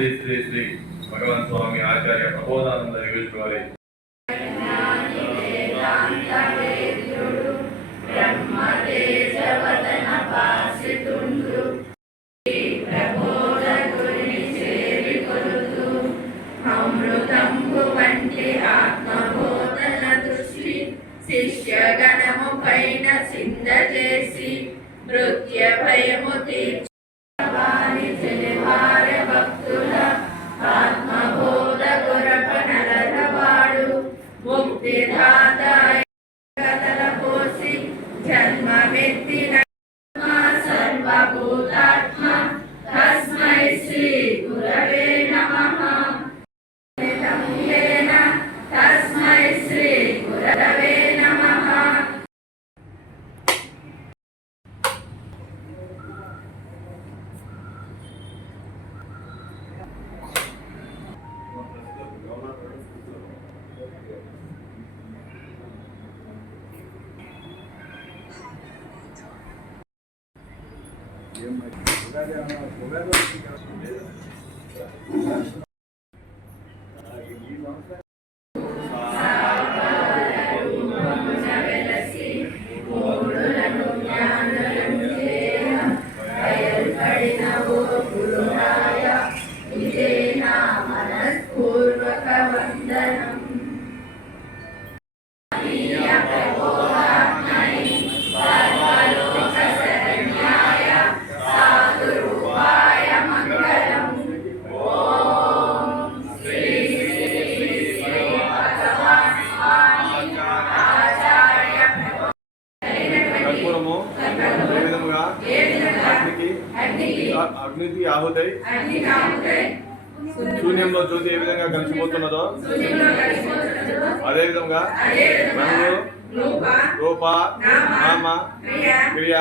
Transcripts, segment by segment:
శ్రీ శ్రీ శ్రీ భగవాన్ స్వామి ఆచార్య ప్రబోధానంద యోగి వారి శిష్యగణము పైన సిందజేసి నృత్య భయము తీర్చవారి చెలివార భక్తుల ఆత్మబోధ గురపనలవాడు ముక్తిదాత కథల పోసి జన్మమెత్తిన సర్వభూతాత్మ తస్మై శ్రీ గురవే నమః. తస్మై శ్రీ గురవే నమః. అగ్నికి ఆహుతై శూన్యంలో జ్యోతి ఏ విధంగా కలిసిపోతున్నదో అదే విధంగా రంగు రూప నామ క్రియ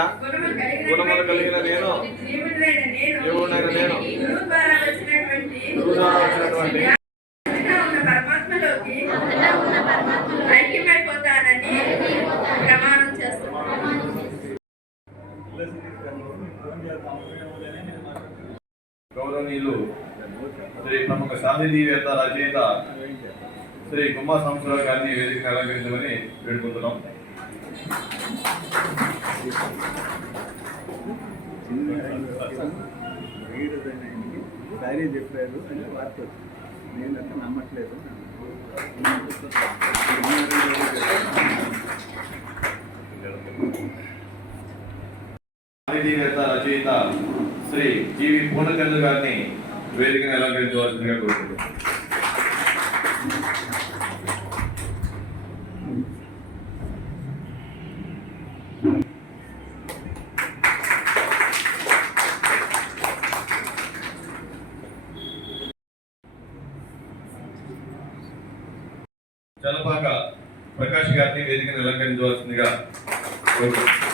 గుణములు కలిగిన నేను దేవుడైన నేను గురువు ద్వారా వచ్చినటువంటి ఐక్యమైపోతానని ప్రమాణం చేస్తున్నాను. గౌరవనీయులు శ్రీ ప్రముఖ సాహితీవేత్త రచయిత శ్రీ కుమ్మా సంవత్సరావు గారిని వేదిక అలంకరించమని వేడుకుంటున్నాం. సారీ చెప్పారు అని వార్త నేనంతా నమ్మట్లేదు. సాహితీవేత్త రచయిత శ్రీ జీవి పూర్ణచంద్ర గారిని వేదికను అలంకరించవలసిందిగా కోరుకుంటున్నాం. చలపాక ప్రకాష్ గారిని వేదికను అలంకరించవలసిందిగా కోరుకుంటున్నాం.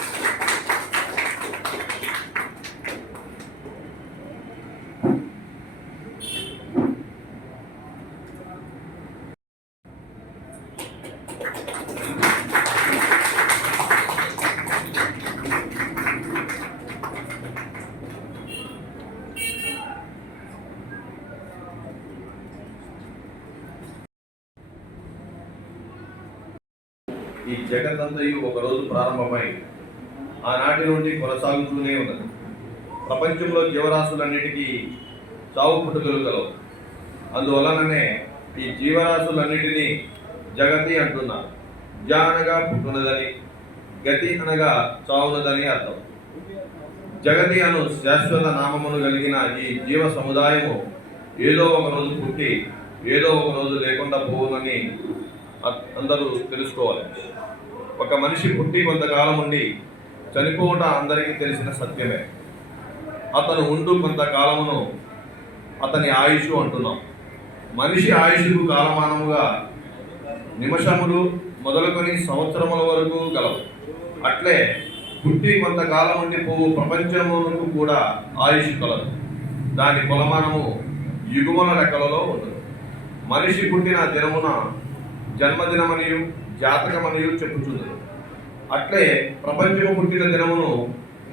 ఈ జగత్తంతయు ఒకరోజు ప్రారంభమై ఆనాటి నుండి కొనసాగుతూనే ఉన్నది. ప్రపంచంలో జీవరాశులన్నిటికీ చావు పుట్టుకలు గలవు. అందువలననే ఈ జీవరాశులన్నిటినీ జగతి అంటున్నారు. జ అనగా పుట్టున్నదని, గతి అనగా చావున్నదని అర్థం. జగతి అను శాశ్వత నామమును కలిగిన ఈ జీవ సముదాయము ఏదో ఒక రోజు పుట్టి ఏదో ఒక రోజు లేకుండా పోవునని అందరూ తెలుసుకోవాలి. ఒక మనిషి పుట్టి కొంతకాలం ఉండి చనిపోవట అందరికీ తెలిసిన సత్యమే. అతను ఉండు కొంతకాలమును అతని ఆయుష్ అంటున్నాం. మనిషి ఆయుష్కు కాలమానముగా నిమిషములు మొదలుకొని సంవత్సరముల వరకు గలవు. అట్లే పుట్టి కొంతకాలం ఉండి పోవు ప్రపంచమునకు కూడా ఆయుష్ కలదు. దాని కొలమానము యుగముల లెక్కలలో ఉండదు. మనిషి పుట్టిన దినమున జన్మదినమనియు జాతకమనియు చెప్పుచుంది. అట్లే ప్రపంచము పుట్టిన దినమును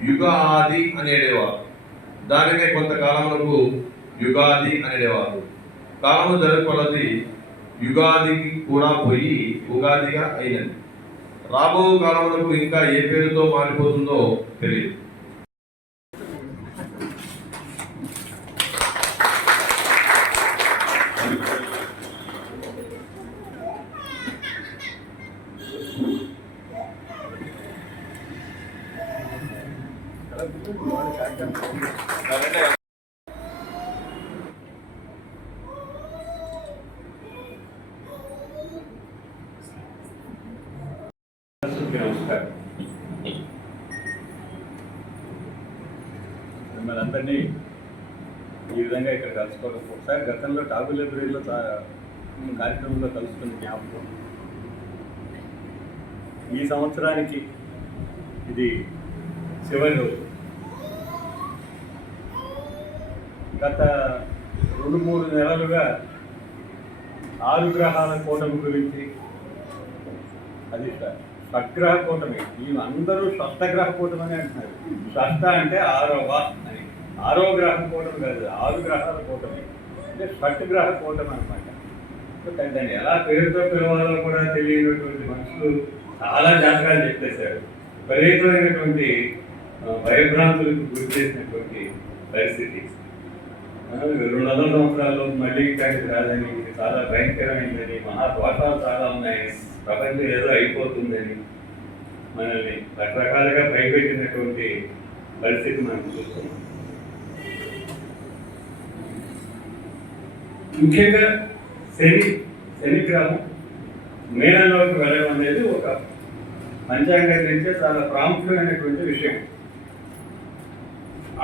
యుగ ఆది అనేవారు. దానినే కొంతకాలమునకు యుగాది అనేవారు. కాలము జరుపుకొలది యుగాదికి కూడా పోయి ఉగాదిగా అయినది. రాబో కాలములకు ఇంకా ఏ పేరుతో మారిపోతుందో తెలియదు. నమస్కారం. మిమ్మల్ని అందరినీ ఈ విధంగా ఇక్కడ కలుసుకోవడం ఒకసారి గతంలో టాబు లైబ్రరీలో కార్యక్రమంలో కలుసుకున్న జ్ఞాపకం. ఈ సంవత్సరానికి ఇది చివరి రోజు. గత 2-3 నెలలుగా 6 గ్రహాల కూటమి గురించి, అది షట్గ్రహ కూటమి, ఈ అందరూ షష్టగ్రహ కూటమి అని అంటున్నారు. షష్ట అంటే 6వ అని, 6వ గ్రహ కూటమి కాదు, 6 గ్రహాల కూటమి అంటే షట్గ్రహ కూటమి అనమాట. దాన్ని ఎలా పేరుతో పిలవాలో కూడా తెలియనటువంటి మనుషులు చాలా జాతకాలు చెప్పేశారు. విపరీతమైనటువంటి భయభ్రాంతులకు గురి చేసినటువంటి పరిస్థితి. 200 సంవత్సరాల్లో మళ్ళీ ఇక్కడికి రాదని, చాలా భయంకరమైందని, మహాద్వాసాలు చాలా ఉన్నాయని, ప్రపంచం ఏదో అయిపోతుందని మనల్ని రకరకాలుగా భయపెట్టినటువంటి పరిస్థితి మనం చూస్తున్నాం. ముఖ్యంగా శని గ్రహం మేనంలోకి వెళ్ళడం అనేది ఒక పంచాంగం నుంచే చాలా ప్రాముఖ్యమైనటువంటి విషయం.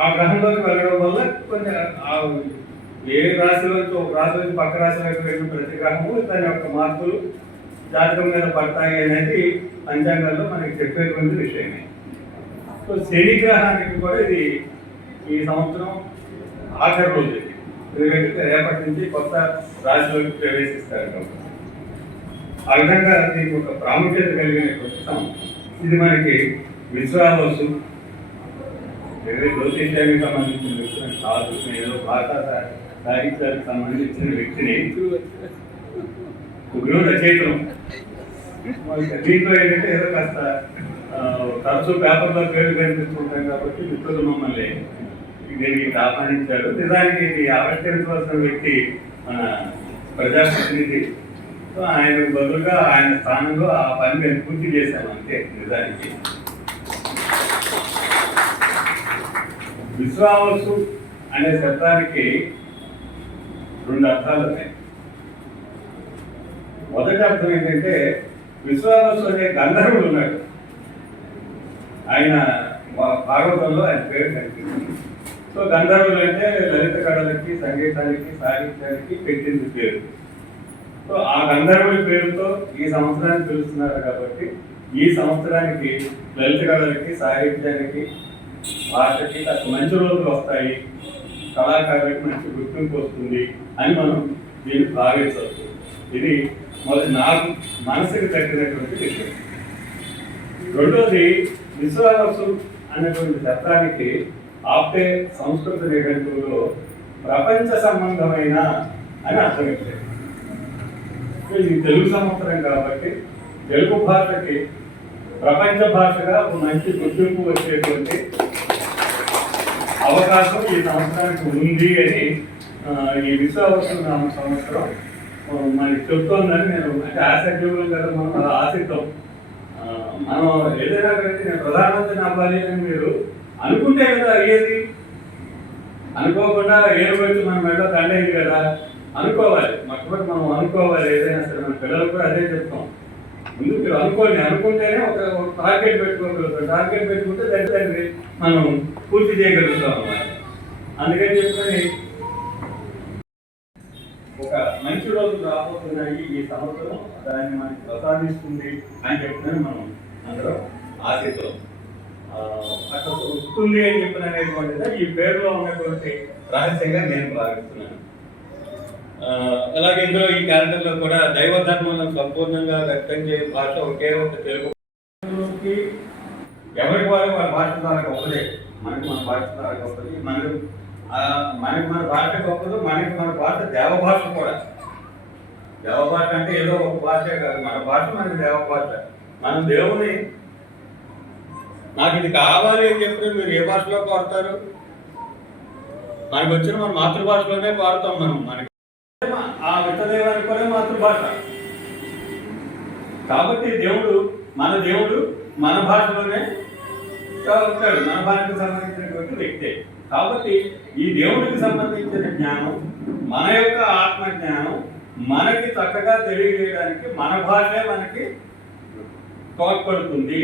ఆ గ్రహంలోకి వెళ్ళడం వల్ల కొన్ని ఏ రాశిలోంచి ఒక రాశి నుంచి పక్క రాశిలోకి వెళ్ళిన ప్రతి గ్రహము దాని యొక్క మార్పులు జాతకం మీద పడతాయి అనేది పంచాంగాల్లో మనకి చెప్పేటువంటి విషయమే. సో శని గ్రహానికి కూడా ఇది ఈ సంవత్సరం ఆఖరి రోజు. ఎందుకంటే రేపటి నుంచి కొత్త రాశిలోకి ప్రవేశిస్తారు కాబట్టి ఆ విధంగా దీనికి ఒక ప్రాముఖ్యత కలిగినటువంటి సంవత్సరం. ఇది మనకి విశ్వావసు జ్యోతిష్యానికి సంబంధించిన వ్యక్తులను కాదు, ఏదో భాషా సాహిత్యానికి సంబంధించిన వ్యక్తిని గురువు రచయితలు. దీంట్లో ఏంటంటే ఏదో కాస్త తరచూ పేపర్లో పేరు కనిపిస్తుంటాం కాబట్టి మిత్రులు మమ్మల్ని దీనికి ఆహ్వానించారు. నిజానికి ఇది ఆవిష్కరించవలసిన వ్యక్తి మన ప్రజాప్రతినిధి. సో ఆయనకు బదులుగా ఆయన స్థానంలో ఆ పని మేము పూర్తి చేశాము అంతే. నిజానికి విశ్వావసు అనే శబ్దానికి 2 అర్థాలు ఉన్నాయి. మొదటి అర్థం ఏంటంటే విశ్వావసు అనే గంధర్వుడు ఉన్నాడు. ఆయన భాగవతంలో ఆయన పేరు కనిపిస్తుంది. సో గంధర్వులు అంటే లలిత కళలకి, సంగీతానికి, సాహిత్యానికి పెట్టింది పేరు. సో ఆ గంధర్వుడి పేరుతో ఈ సంవత్సరాన్ని పిలుస్తున్నారు కాబట్టి ఈ సంవత్సరానికి లలిత కళలకి, సాహిత్యానికి, భాషకి మంచి రోజులు వస్తాయి, కళాకారులకి మంచి గుర్తింపు వస్తుంది అని మనం దీన్ని భావించవచ్చు. ఇది మొదటి నాకు మనసుకు తగ్గినటువంటి విషయం. రెండోది విశ్వావసు అనేటువంటి శబ్దానికి ఆప్టే సంస్కృత నిఘంటువులో ప్రపంచ సంబంధమైన అని అర్థమించారు. ఇది తెలుగు సంవత్సరం కాబట్టి తెలుగు భాషకి ప్రపంచ భాషగా ఒక మంచి గుర్తింపు వచ్చేటువంటి అవకాశం ఈ సంవత్సరానికి ఉంది అని ఈ విశ్వావసు సంవత్సరం మనకి చెప్తోందని నేను అంటే ఆసక్తిలో కదా మనం అలా ఆశిద్దాం. మనం ఏదైనా కానీ నేను ప్రధానమంత్రిని అవ్వాలి అని మీరు అనుకుంటే కదా అయ్యేది. అనుకోకుండా ఏదో వచ్చి మనం వెళ్ళో తండేది కదా. అనుకోవాలి, మొట్టమొదటి మనం అనుకోవాలి. ఏదైనా సరే మన పిల్లలకు కూడా అదే చెప్తాం. ముందు మీరు అనుకుంటేనే ఒక టార్గెట్ పెట్టుకోగలుగుతాం. టార్గెట్ పెట్టుకుంటే దాన్ని మనం పూర్తి చేయగలుగుతాం అన్నమాట. అందుకని చెప్పుకొని ఒక మంచి రోజు రాబోతున్నాయి ఈ సంవత్సరం, దాన్ని మనకి ప్రసాదిస్తుంది అని చెప్తున్నాను మనం అందరూ ఆశిద్దాం. అట్లా వస్తుంది అని చెప్పినటువంటిది ఈ పేరులో ఉన్నటువంటి రహస్యంగా నేను భావిస్తున్నాను. అలాగే ఇందులో ఈ క్యారెక్టర్లో కూడా దైవ ధర్మాలను సంపూర్ణంగా వ్యక్తం చేసే భాష ఒకే ఒక తెలుగు. ఎవరికి వారు భాష ద్వారా గొప్పదే, మనకి మన భాష ద్వారా గొప్పది. మనకు మనకి మన భాష గొప్పదు, మనకి మన భాష దేవభాష కూడా. దేవభాష అంటే ఏదో ఒక భాషే కాదు, మన భాష మనకి దేవభాష. మనం దేవుని నాకు ఇది కావాలి అని చెప్పి మీరు ఏ భాషలో కోరుతారు? మనకు వచ్చిన మన మాతృభాషలోనే కోరుతాం. మనకి ఆ విత్తదేవానికి కూడా మాతృభాష కాబట్టి దేవుడు మన భాషలోనే ఉంటాడు, మన భాషకు సంబంధించినటువంటి వ్యక్తే. కాబట్టి ఈ దేవుడికి సంబంధించిన జ్ఞానం, మన యొక్క ఆత్మ జ్ఞానం మనకి చక్కగా తెలియజేయడానికి మన భాషే మనకి తోడ్పడుతుంది.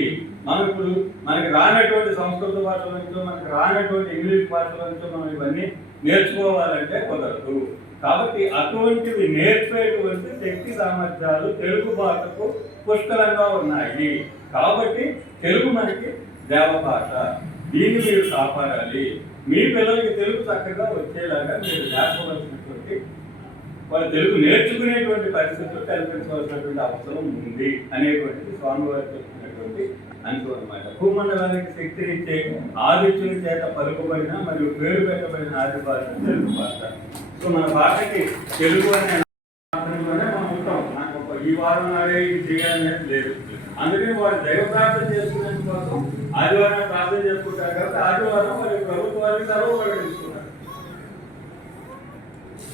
మనకి రానటువంటి సంస్కృత భాషల నుంచో, మనకి రానటువంటి ఇంగ్లీష్ భాషల నుంచో మనం ఇవన్నీ నేర్చుకోవాలంటే కుదరదు. కాబట్టి అటువంటివి నేర్పేటువంటి శక్తి సామర్థ్యాలు తెలుగు భాషకు పుష్కలంగా ఉన్నాయి. కాబట్టి తెలుగు మనకి దేవభాష, దీన్ని మీరు కాపాడాలి. మీ పిల్లలకి తెలుగు చక్కగా వచ్చేలాగా మీరు నేర్పవలసినటువంటి, వాళ్ళు తెలుగు నేర్చుకునేటువంటి పరిస్థితులు కల్పించవలసినటువంటి అవసరం ఉంది అనేటువంటిది స్వామివారు చెప్తున్నటువంటి అంశం అన్నమాట. భూమండలానికి శక్తినిచ్చే ఆదిత్యుని చేత పలుకుబడిన మరియు పేరు పెట్టబడిన ఆది భాష తెలుగు భాష. సో మన భాషకి తెలుగు అనే మనం ఉంటాం. నాకు ఈ వారం నాడే ఇది చేయాలనేది లేదు. అందుకని వారు దైవ ప్రార్థన చేసుకునేందుకు కోసం ఆదివారం ప్రార్థన చేసుకుంటారు కాబట్టి ఆదివారం మరియు ప్రభుత్వానికి సెలవు ప్రకటిస్తున్నారు.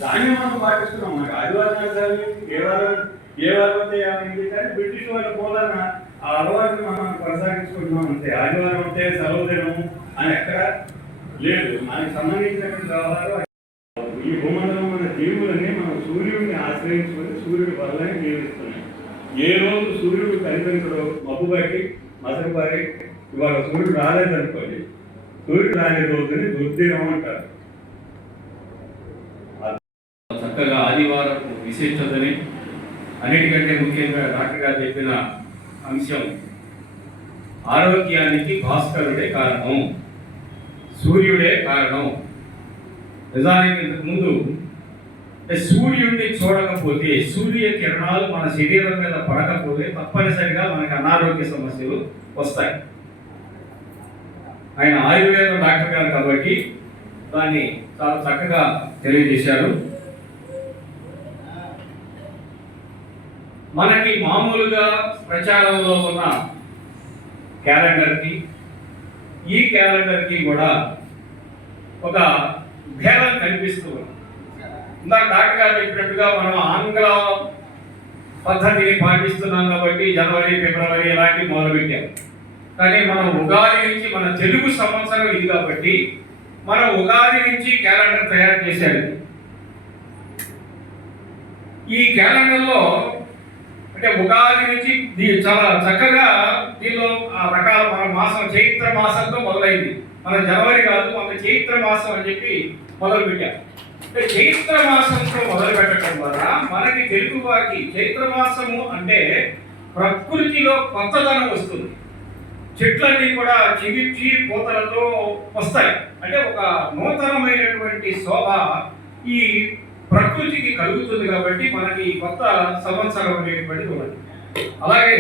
దాన్ని మనం పాటిస్తున్నాం. మనకి ఆదివారం ఏ వారం అయితే ఏమైంది, కానీ బ్రిటిష్ వాళ్ళ మూలన ఆ అలవాటుని మనం కొనసాగించుకుంటున్నాం అంతే. ఆదివారం అంటే సెలవు దినము అని ఎక్కడ లేదు. మనకి సంబంధించినటువంటి వ్యవహారం ఈ భూమండలం మన జీవులన్నీ మనం సూర్యుడిని ఆశ్రయించుకొని సూర్యుడి వల్లనే జీవిస్తున్నాం. ఏ రోజు సూర్యుడు కనిపించడు, మబ్బుబాటి మసకబారి ఇవాళ సూర్యుడు రాలేదనుకోండి, సూర్యుడు రాని రోజుని దుర్దినం అంటారు. చక్కగా ఆదివారం విశిష్టతని, అన్నిటికంటే ముఖ్యంగా డాక్టర్ గారు చెప్పిన అంశం ఆరోగ్యానికి భాస్కరుడే కారణం, సూర్యుడే కారణం. నిజానికి ఇంతకుముందు సూర్యుడిని చూడకపోతే, సూర్య కిరణాలు మన శరీరం మీద పడకపోతే తప్పనిసరిగా మనకి అనారోగ్య సమస్యలు వస్తాయి. ఆయన ఆయుర్వేదం డాక్టర్ గారు కాబట్టి దాన్ని చాలా చక్కగా తెలియజేశారు. మనకి మామూలుగా ప్రచారంలో ఉన్న క్యాలెండర్కి ఈ క్యాలెండర్కి కూడా ఒక భేదం కనిపిస్తుంది. ఇందాక డాక్టర్ గారు చెప్పినట్టుగా మనం ఆంగ్ల పద్ధతిని పాటిస్తున్నాం కాబట్టి జనవరి, ఫిబ్రవరి ఇలాంటివి మొదలుపెట్టాం. కానీ మనం ఉగాది నుంచి, మన తెలుగు సంవత్సరం ఇది కాబట్టి మనం ఉగాది నుంచి క్యాలెండర్ తయారు చేశాడు. ఈ క్యాలెండర్లో అంటే ఉగాది నుంచి చాలా చక్కగా దీనిలో ఆ రకాల మన మాసం చైత్ర మాసంతో మొదలైంది. మన జనవరి కాదు, మన చైత్ర మాసం అని చెప్పి మొదలు పెట్టాం. అంటే చైత్ర మాసంతో మొదలు పెట్టడం వల్ల మనకి తెలుగు వారికి చైత్ర మాసము అంటే ప్రకృతిలో కొత్తదనం వస్తుంది. చెట్లన్నీ కూడా చిగిర్చి పూతలతో వస్తాయి. అంటే ఒక నూతనమైనటువంటి శోభ ఈ ప్రకృతికి కలుగుతుంది కాబట్టి మనకి కొత్త సంవత్సరం అనేటువంటిది ఉన్నది. అలాగే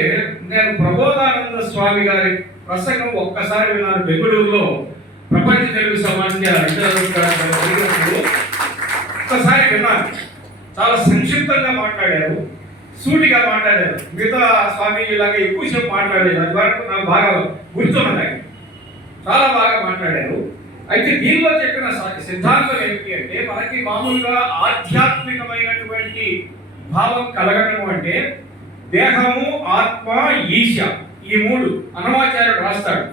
నేను ప్రబోధానంద స్వామి గారి ప్రసంగం ఒక్కసారి విన్నాను బెంగళూరులో, ప్రపంచ తెలుగు సమాఖ్య ఒక్కసారి విన్నాను. చాలా సంక్షిప్తంగా మాట్లాడారు, సూటిగా మాట్లాడారు. మిగతా స్వామీజీ లాగా ఎక్కువసేపు మాట్లాడలేదు. అది వరకు నాకు బాగా గుర్తున్నది. చాలా బాగా మాట్లాడారు. అయితే దీనిలో చెప్పిన సిద్ధాంతం ఏమిటి అంటే, మనకి మామూలుగా ఆధ్యాత్మికమైనటువంటి భావం కలగడం అంటే దేహము, ఆత్మ, ఈశ, ఈ మూడు. అన్నమాచార్యుడు రాస్తాడు,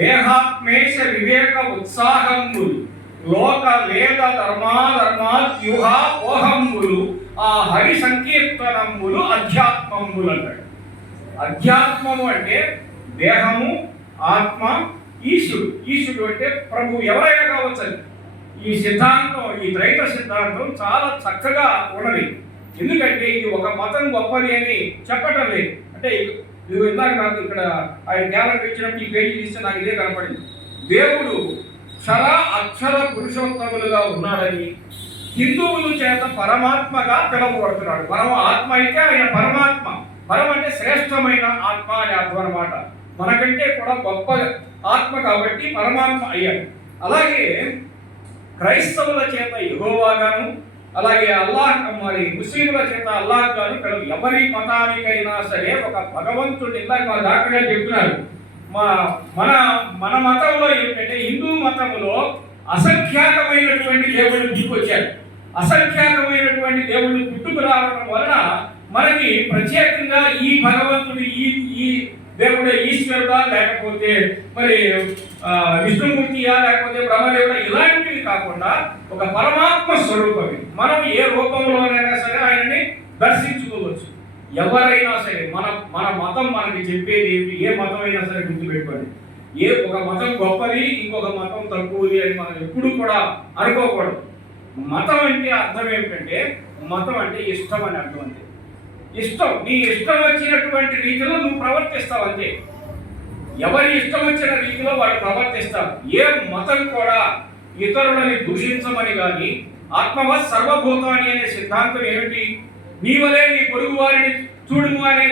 దేహాత్మేశ వివేక ఉత్సాహములు లోక వేద ధర్మాత్యుహ ఓహమ్ములు ఆ హరి సంకీర్తనములు అధ్యాత్మములు అంటాడు. అధ్యాత్మము అంటే దేహము, ఆత్మ, ఈశుడు అంటే ప్రభు ఎవరైనా కావచ్చు. ఈ సిద్ధాంతం, ఈ ద్వైత సిద్ధాంతం చాలా చక్కగా ఉన్నది. ఎందుకంటే ఇది ఒక మతం గొప్పది అని చెప్పటం లేదు. అంటే ఇది ఇందాక నాకు ఇక్కడ ఆయన క్యాలెండర్ ఇచ్చినప్పుడు ఈ పేజీ తీస్తే నాకు ఇదే కనపడింది. దేవుడు క్షర అక్షర పురుషోత్తములుగా ఉన్నాడని హిందువుల చేత పరమాత్మగా పిలువబడుతున్నాడు. పరమ ఆత్మ అయితే ఆయన పరమాత్మ. పరం అంటే శ్రేష్టమైన ఆత్మ అని అర్థం అన్నమాట. మనకంటే కూడా గొప్ప ఆత్మ కాబట్టి పరమాత్మ అయ్యాడు. అలాగే క్రైస్తవుల చేత యెహోవాగాను, అలాగే అల్లాహ్ మరి ముస్లింల చేత అల్లాహ్ గాను ఎవరి మతానికైనా సరే ఒక భగవంతుడు. ఇందాక మా డాక్టర్ గారు చెప్తున్నారు, మన మతంలో ఏంటంటే హిందూ మతంలో అసంఖ్యాకమైనటువంటి దేవుళ్ళు పుట్టుకొచ్చారు. అసంఖ్యాకమైనటువంటి దేవుళ్ళు పుట్టుకు రావడం వలన మనకి ప్రత్యేకంగా ఈ భగవంతుడు ఈ దేవుడు ఈశ్వరుడా, లేకపోతే మరి విష్ణుమూర్తియా, లేకపోతే బ్రహ్మదేవుడా, ఇలాంటివి కాకుండా ఒక పరమాత్మ స్వరూపమే. మనం ఏ రూపంలోనైనా సరే ఆయనని దర్శించుకోవచ్చు. ఎవరైనా సరే మన మతం మనకి చెప్పేది ఏంటి, ఏ మతం అయినా సరే గుర్తుపెట్టుకోండి. ఒక మతం గొప్పది, ఇంకొక మతం తక్కువది అని మనం ఎప్పుడు కూడా అనుకోకూడదు. మతం అంటే అర్థం ఏమిటంటే, మతం అంటే ఇష్టం అని అర్థం. అంతే, ఇష్టం. నీ ఇష్టం వచ్చినటువంటి రీతిలో నువ్వు ప్రవర్తిస్తావు అంతే. ఎవరి ఇష్టం వచ్చిన రీతిలో వాడు ప్రవర్తిస్తారు. ఏ మతం కూడా ఇతరులని దూషించమని కానీ, ఆత్మవత్ సర్వభూతాన్ని అనే సిద్ధాంతం ఏమిటి? నీ వలే నీ పొరుగు వారిని చూడుము అనే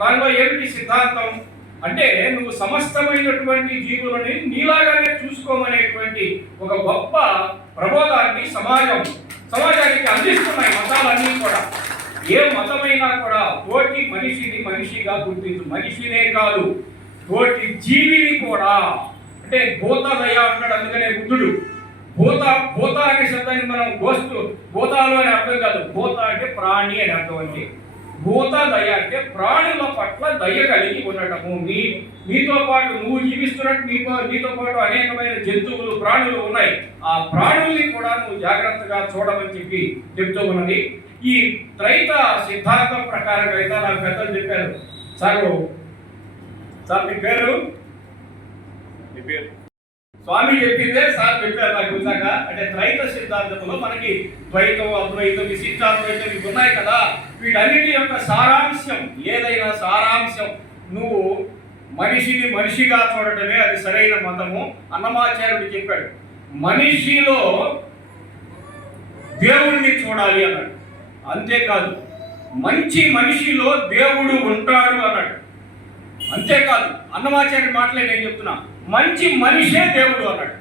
దానిలో ఏమిటి సిద్ధాంతం అంటే, నువ్వు సమస్తమైనటువంటి జీవులని నీలాగానే చూసుకోమనేటువంటి ఒక గొప్ప ప్రబోధాన్ని సమాజానికి అందిస్తున్నాయి మతాలన్నీ కూడా. ఏ మతమైనా కూడా తోటి మనిషిని మనిషిగా గుర్తించు. మనిషినే కాదు, తోటి జీవిని కూడా. అంటే భూతదయ అంటాడు, అందుకనే బుద్ధుడు భూత అనే శబ్దాన్ని మనం భూతాలు అని అర్థం కాదు. భూత అంటే ప్రాణి అని అర్థం. అంటే భూత దయ అంటే ప్రాణుల పట్ల దయ కలిగి ఉండటము. నీతో పాటు నువ్వు జీవిస్తున్నట్టు నీతో పాటు అనేకమైన జంతువులు, ప్రాణులు ఉన్నాయి. ఆ ప్రాణుల్ని కూడా నువ్వు జాగ్రత్తగా చూడమని చెప్తూ ఉన్నది. ఈ త్రైత సిద్ధాంతం ప్రకారం అయితే నాకు పెద్దలు చెప్పారు, సార్ మీ పేరు స్వామి చెప్పిందే సార్ చెప్పారు నాకు ఇందాక. అంటే త్రైత సిద్ధాంతంలో మనకి ద్వైతం, అద్వైతం, విశిష్టాద్వైతం ఇవి ఉన్నాయి కదా. వీటన్నిటి యొక్క సారాంశం, ఏదైనా సారాంశం నువ్వు మనిషిని మనిషిగా చూడటమే అది సరైన మతము. అన్నమాచార్యుడు చెప్పాడు, మనిషిలో దేవుడిని చూడాలి అన్నాడు. అంతేకాదు, మంచి మనిషిలో దేవుడు ఉంటాడు అన్నాడు. అంతేకాదు, అన్నమాచార్యుడి మాటలే నేను చెప్తున్నా, మంచి మనిషే దేవుడు అన్నాడు.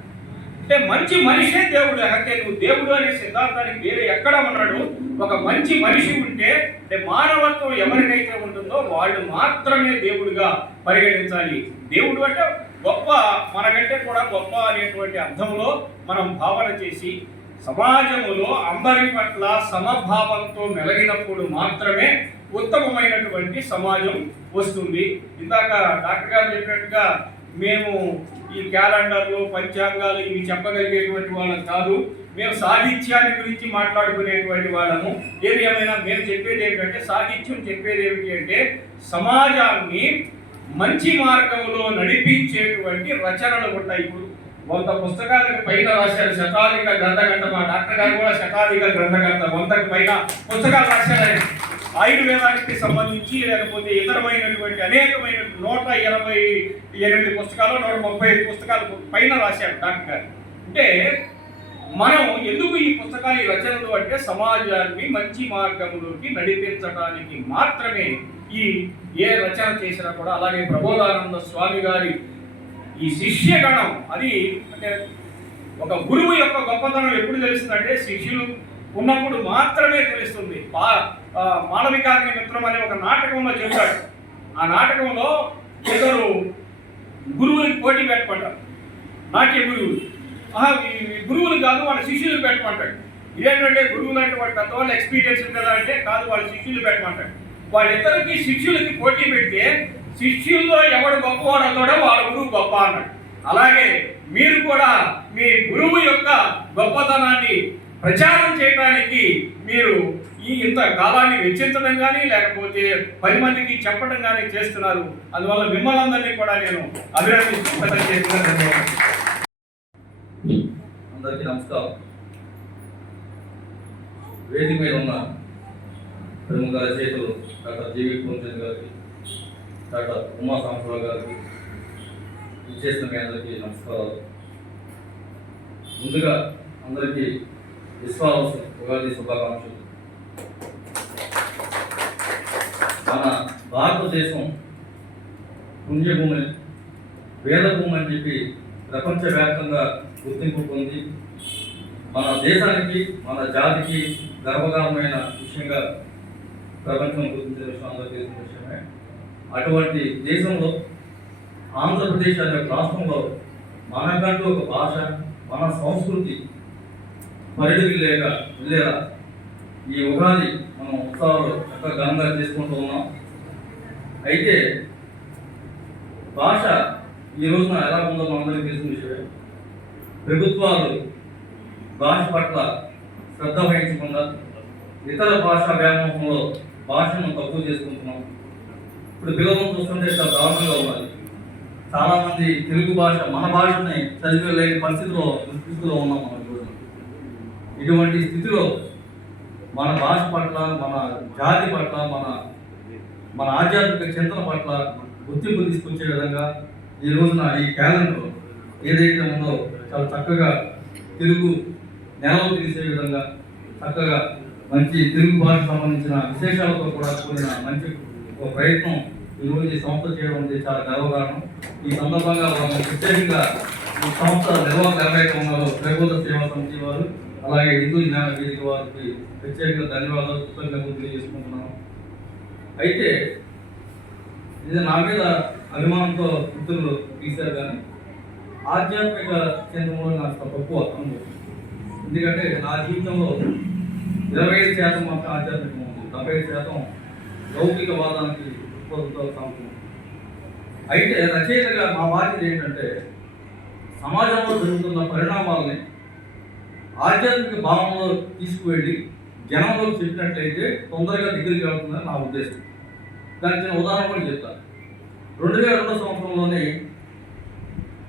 అంటే మంచి మనిషే దేవుడు. అంటే నువ్వు దేవుడు అనే సిద్ధాంతానికి వేరే ఎక్కడ ఉన్నాడు? ఒక మంచి మనిషి ఉంటే, అంటే మానవత్వం ఎవరికైతే ఉంటుందో వాళ్ళు మాత్రమే దేవుడిగా పరిగణించాలి. దేవుడు అంటే గొప్ప, మనకంటే కూడా గొప్ప అనేటువంటి అర్థంలో మనం భావన చేసి సమాజంలో అందరి పట్ల సమభావంతో మెలిగినప్పుడు మాత్రమే ఉత్తమమైనటువంటి సమాజం వస్తుంది. ఇందాక డాక్టర్ గారు చెప్పినట్టుగా మేము ఈ క్యాలెండర్లు, పంచాంగాలు ఇవి చెప్పగలిగేటువంటి వాళ్ళం కాదు. మేము సాహిత్యాన్ని గురించి మాట్లాడుకునేటువంటి వాళ్ళము. ఏది ఏమైనా మేము చెప్పేది ఏమిటంటే, సాహిత్యం చెప్పేది ఏమిటి అంటే సమాజాన్ని మంచి మార్గంలో నడిపించేటువంటి రచనలు ఉంటాయి. ఇప్పుడు 100 పుస్తకాలకు పైన రాశారు, శతాధిక గ్రంథకర్త. మా డాక్టర్ గారు కూడా శతాధిక గ్రంథకర్త. 100కు పైన పుస్తకాలు రాశారు. ఆయుర్వేదానికి సంబంధించి, లేకపోతే ఇతరమైనటువంటి అనేకమైన 128 పుస్తకాలు, 135 పుస్తకాలు పైన రాశారు డాక్టర్ గారు. అంటే మనం ఎందుకు ఈ పుస్తకాలు, ఈ రచనలు అంటే సమాజాన్ని మంచి మార్గంలోకి నడిపించడానికి మాత్రమే ఏ రచన చేసినా కూడా. అలాగే ప్రబోధానంద స్వామి గారి ఈ శిష్యగణం, అది అంటే ఒక గురువు యొక్క గొప్పతనం ఎప్పుడు తెలుస్తుందంటే శిష్యులు ఉన్నప్పుడు మాత్రమే తెలుస్తుంది. మాళవికాగ్ని మిత్రం అనే ఒక నాటకంలో చెప్పాడు. ఆ నాటకంలో ఇద్దరు గురువులకి పోటీ పెట్టమంటారు. నాట్య గురువులు కాదు, వాళ్ళ శిష్యులు పెట్టమంటాడు. ఇదేంటంటే గురువులు అంటే వాడు పెద్దవాళ్ళు ఎక్స్పీరియన్స్ ఉంది కదా అంటే, కాదు వాళ్ళ శిష్యులు పెట్టమంటాడు. వాళ్ళిద్దరికి శిష్యులకి పోటీ పెడితే శిష్యుల్లో ఎవడు గొప్పవాడు అన్నాడో వాళ్ళ గురువు గొప్ప అన్నాడు. అలాగే మీరు కూడా మీ గురువు యొక్క గొప్పతనాన్ని ప్రచారం చేయడానికి మీరు ఇంత కాలాన్ని వెచ్చించడం కానీ, లేకపోతే 10 మందికి చెప్పడం కానీ చేస్తున్నారు. అందువల్ల మిమ్మల్ని అందరినీ కూడా నేను అభినందిస్తూ అందరికీ నమస్కారం. వేదిక మీద ఉన్న ప్రముఖ రచయితలు డాక్టర్ జీవి పూర్ణచంద్ర గారికి, డాక్టర్ ఉమా సాంబరావు గారికి, విచ్చేసిన మీ అందరికీ నమస్కారాలు. ముందుగా అందరికీ విశ్వాస ఉగాది శుభాకాంక్షలు. మన భారతదేశం పుణ్యభూమి, వేదభూమి అని చెప్పి ప్రపంచవ్యాప్తంగా గుర్తింపు పొంది మన దేశానికి మన జాతికి గర్వకారమైన విషయంగా ప్రపంచం గుర్తించిన విషయం అందరికీ తెలిసిన విషయమే. అటువంటి దేశంలో ఆంధ్రప్రదేశ్ అనే ఒక రాష్ట్రంలో మనకంటూ ఒక భాష, మన సంస్కృతి వెళ్ళేలా ఈ ఉగాది మనం ఉత్సవాలు చక్కగా ఘనంగా చేసుకుంటూ ఉన్నాం. అయితే భాష ఈ రోజున ఎలా ఉందో మనందరికీ తెలిసిన విషయమే. ప్రభుత్వాలు భాష పట్ల శ్రద్ధ వహించకుండా ఇతర భాషా వ్యామోహంలో భాషను తక్కువ చేసుకుంటున్నాం. ఇప్పుడు పిల్లలను చూస్తుంటే చాలా దారుణంగా ఉన్నది. చాలామంది తెలుగు భాష, మన భాషని చదివేలేని స్థితిలో ఉన్నాం మనం ఈరోజు. ఇటువంటి స్థితిలో మన భాష పట్ల, మన జాతి పట్ల, మన ఆధ్యాత్మిక చింతన పట్ల గుర్తింపు తీసుకొచ్చే విధంగా ఈ రోజున ఈ క్యాలెండర్ ఏదైతే ఉందో చాలా చక్కగా తెలుగు నెలలు తీసే విధంగా చక్కగా మంచి తెలుగు భాషకు సంబంధించిన విశేషాలతో కూడా కూడిన మంచి ఒక ప్రయత్నం ఈరోజు ఈ సంస్థ చేయడం అనేది చాలా గర్వకారణం. ఈ సందర్భంగా ప్రత్యేకంగా ఈ సంస్థ నిర్వాహకులు ఎవరైతే ఉన్నారో ప్రబోధ సేవా సమితి వారు, అలాగే హిందూ జ్ఞాన వేదిక వారికి ప్రత్యేకంగా ధన్యవాదాలు, కృతజ్ఞతలు తెలియజేసుకుంటున్నాను. అయితే ఇది నా మీద అభిమానంతో మిత్రులు తీశారు, కానీ ఆధ్యాత్మిక కేంద్రంలో నాకు తక్కువ అనుభవం. ఎందుకంటే నా జీవితంలో 25% మాత్రం ఆధ్యాత్మికం ఉంది, 70% లౌకికవాదానికి దృక్పథంతో సాగుతుంది. అయితే రచయితగా మా బాధ్యత ఏంటంటే సమాజంలో జరుగుతున్న పరిణామాలని ఆధ్యాత్మిక భావంలో తీసుకువెళ్ళి జనంలోకి చెప్పినట్లయితే తొందరగా దగ్గరికి వెళ్తుందని నా ఉద్దేశం. దానికి నేను ఉదాహరణ కూడా చెప్తాను. 2002 సంవత్సరంలోనే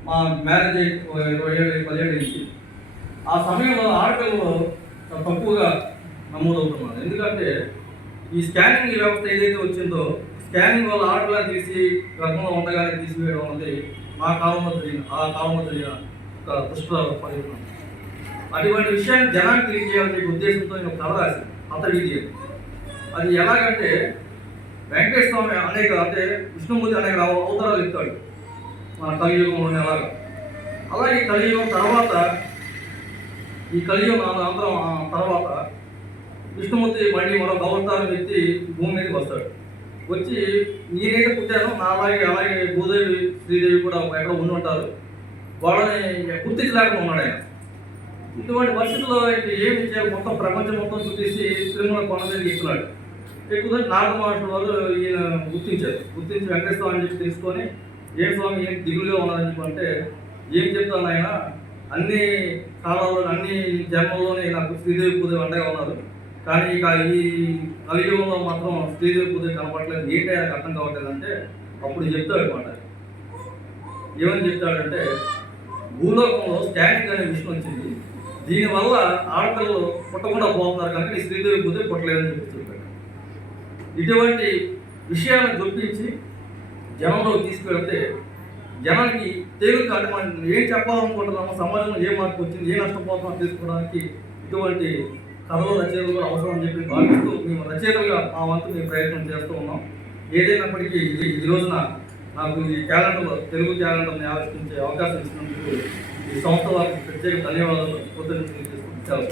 మా మ్యారేజ్ 17 నుంచి ఆ సమయంలో ఆడపిల్లలు తక్కువగా నమోదవుతున్నారు. ఎందుకంటే ఈ స్కానింగ్ వ్యవస్థ ఏదైతే వచ్చిందో, స్కానింగ్ వల్ల ఆడపిల్లని తీసి గర్భంలో ఉండగానే తీసివేయడం అనేది ఆ కాలంలో జరిగిన ఒక దుష్ప్రయోగం. అటువంటి విషయాన్ని జనానికి తెలియజేయాలనే ఉద్దేశంతో నేను కథ రాశాను, అతడిది. అది ఎలాగంటే వెంకటేశ్వర స్వామి అంటే విష్ణుమూర్తి అనేక అవతారాలు ఇస్తాడు మన కలియుగంలోనే. అలాగే కలియుగం తర్వాత, ఈ కలియుగం అందరం తర్వాత విష్ణుమూర్తి మళ్ళీ మరొక అవతారం ఎత్తి భూమి మీదకి వస్తాడు. వచ్చి నేనైతే పుట్టాను, నా అలాగే భూదేవి శ్రీదేవి కూడా ఎక్కడ ఉండి ఉంటారు, వాళ్ళని గుర్తించలేకుండా ఉన్నాడు ఆయన. ఇటువంటి పరిస్థితుల్లో ఏమి చేయాలి, మొత్తం ప్రపంచం మొత్తం చుట్టేసి తిరుమల కొండ మీద ఎక్కుతున్నాడు. ఎక్కువ నారద మహర్షుల వాళ్ళు ఈయన గుర్తించి వెంకటేశ్వర అని చెప్పి తెలుసుకొని, ఏం స్వామి ఏం దిగులుగా ఉన్నారని చెప్పి అంటే, ఏం చెప్తాను ఆయన, అన్ని కాలాల్లో అన్ని జన్మల్లోనే నాకు శ్రీదేవి భూదేవి అండగా ఉన్నారు, కానీ ఇక ఈ కలియుగంలో మాత్రం శ్రీదేవి భూదేవి కనపడలేదు, ఏంటి ఆయనకు అర్థం కావట్లేదు అంటే అప్పుడు చెప్తాడు అనమాట. ఏమని చెప్తాడంటే, భూలోకంలో స్కానింగ్ అనే విషయం వచ్చింది, దీనివల్ల ఆడపిల్లలు పుట్టకుండా పోతున్నారు కనుక ఈ శ్రీదేవి భూదేవి పుట్టలేదని చెప్పి చెప్పాడు. ఇటువంటి విషయాలను చొప్పించి జనంలోకి తీసుకువెళ్తే జనానికి తేలిక మనం ఏం చెప్పాలనుకుంటున్నామో, సమాజంలో ఏ మార్పు వచ్చింది, ఏ నష్టపోతున్నామో తెలుసుకోవడానికి ఇటువంటి కథలు రచయితలు కూడా అవసరం అని చెప్పి భావిస్తూ మేము రచయితలుగా మా వంతు మేము ప్రయత్నం చేస్తూ ఉన్నాం. ఏదైనప్పటికీ ఈ రోజున నాకు ఈ క్యాలెండర్లో తెలుగు క్యాలెండర్ని ఆవిష్కరించే అవకాశం ఇచ్చినందుకు ఈ సంస్థ వారికి ప్రత్యేక ధన్యవాదాలు, కృతజ్ఞతలు తెలుసుకుంటారు.